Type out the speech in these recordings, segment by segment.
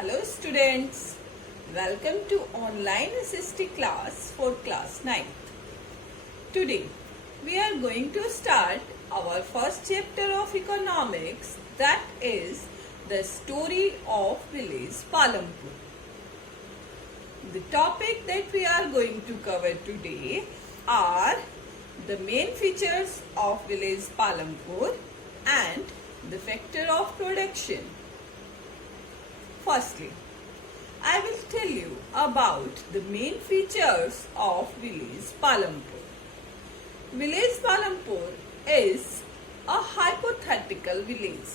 Hello students, welcome to online SST class for class 9th. Today we are going to start our first chapter of economics, that is the story of village Palampur. The topic that we are going to cover today are the main features of village Palampur and the factor of production. Firstly, I will tell you about the main features of village Palampur. Village Palampur is a hypothetical village.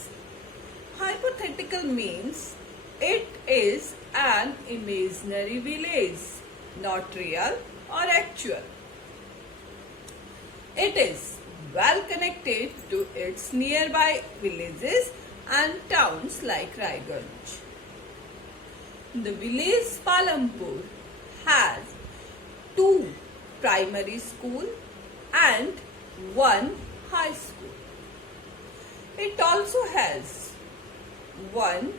Hypothetical means it is an imaginary village, not real or actual. It is well connected to its nearby villages and towns like Raiganj. The village Palampur has 2 primary schools and 1 high school. It also has 1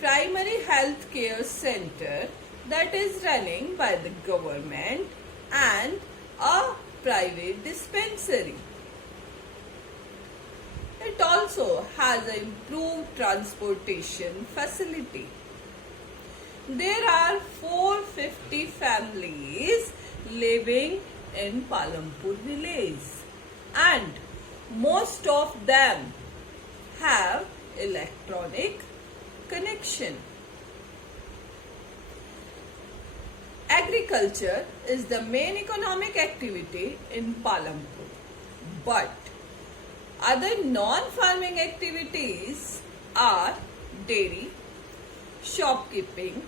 primary health care center that is running by the government and a private dispensary. It also has an improved transportation facility. There are 450 families living in Palampur village and most of them have electronic connection. Agriculture is the main economic activity in Palampur, but other non-farming activities are dairy, shopkeeping,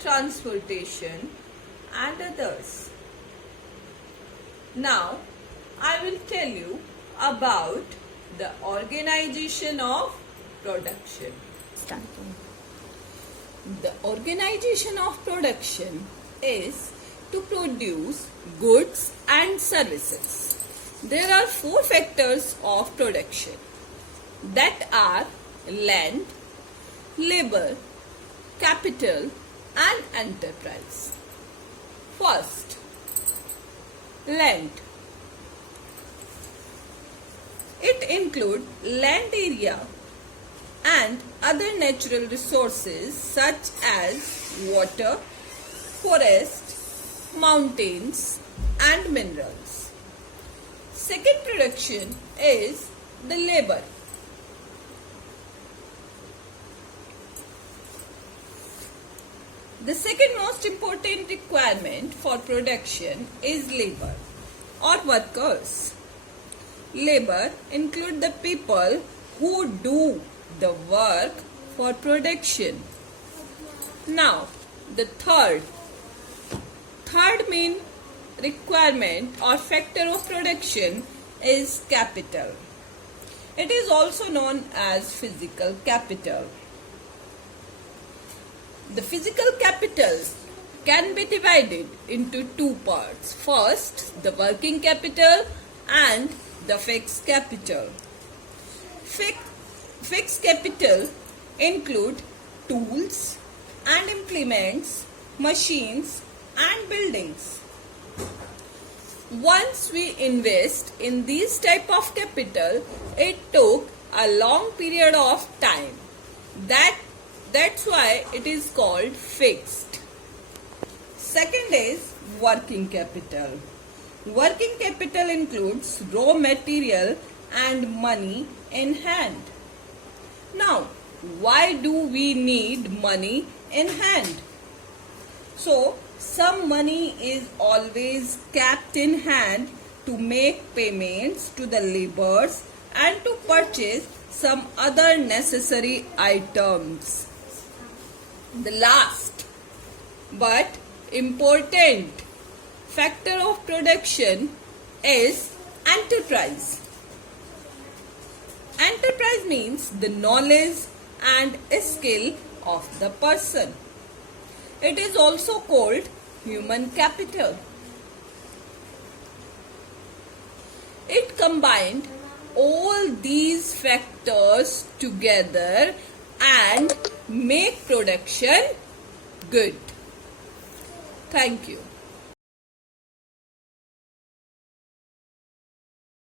transportation and others. Now, I will tell you about the organization of production. The organization of production is to produce goods and services. There are 4 factors of production that are land, labor, capital and enterprise. First, land. It includes land area and other natural resources such as water, forest, mountains and minerals. Second production is the labor. The second most important requirement for production is labor or workers. Labor include the people who do the work for production. Now, the third main requirement or factor of production is capital. It is also known as physical capital. The physical capital can be divided into 2 parts. First, the working capital and the fixed capital. Fixed capital include tools and implements, machines and buildings. Once we invest in these type of capital, it took a long period of time. That's why it is called fixed. Second is working capital. Working capital includes raw material and money in hand. Now, why do we need money in hand? So, some money is always kept in hand to make payments to the laborers and to purchase some other necessary items. The last but important factor of production is enterprise. Enterprise means the knowledge and skill of the person. It is also called human capital. It combined all these factors together and make production good. Thank you.